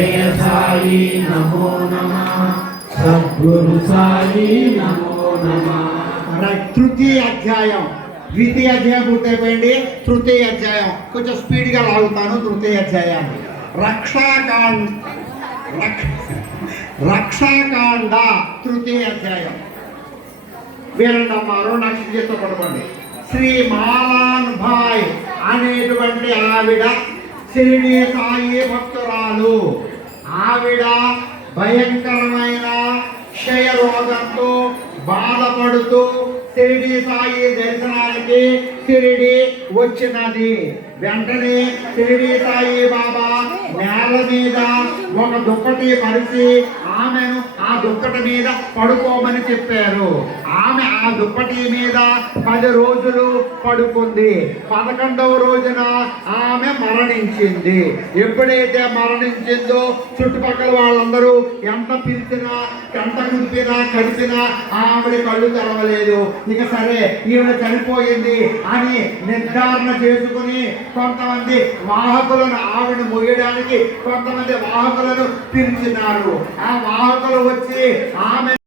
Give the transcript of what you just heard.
సాయి నమో నమ. సద్గురు సాయి నమో. నమ తృతీయ అధ్యాయం. ద్వితీయ అధ్యాయం పూర్తయిపోయింది. తృతీయ అధ్యాయం. కొంచెం స్పీడ్గా లాగుతాను తృతీయ అధ్యాయాన్ని. రక్షాకాండ రక్షాకాండ తృతీయ అధ్యాయం. వీరండమ్మారు నక్షత్రంతో పడుకోండి శ్రీ మాలాన్ భాయ్ అనేటువంటి ఆవిడ షిరిడి సాయి భక్తురాలు. ఆవిడ భయంకరమైన క్షయరోగంతో బాధపడుతూ షిరిడి సాయి దర్శనానికి షిరిడి వచ్చినది. వెంటనే షిరిడి సాయి బాబా నేల మీద ఒక దుప్పటి పరిచి ఆమెను దుప్పటి మీద పడుకోమని చెప్పారు. ఆమె ఆ దుప్పటి మీద పది రోజులు పడుకుంది. పదకొండవ రోజున ఆమె మరణించింది. ఎప్పుడైతే మరణించిందో చుట్టుపక్కల వాళ్ళందరూ ఎంత పిలిచినా ఎంత కుదిపినా కడిపినా ఆవిడ కళ్ళు తెరవలేదు. ఇక సరే ఈవిడ చనిపోయింది అని నిర్ధారణ చేసుకుని కొంతమంది వాహకులను ఆవిడ మొయ్యడానికి కొంతమంది వాహకులను పిలిచినారు. ఆ వాహకులు వచ్చి ఆమె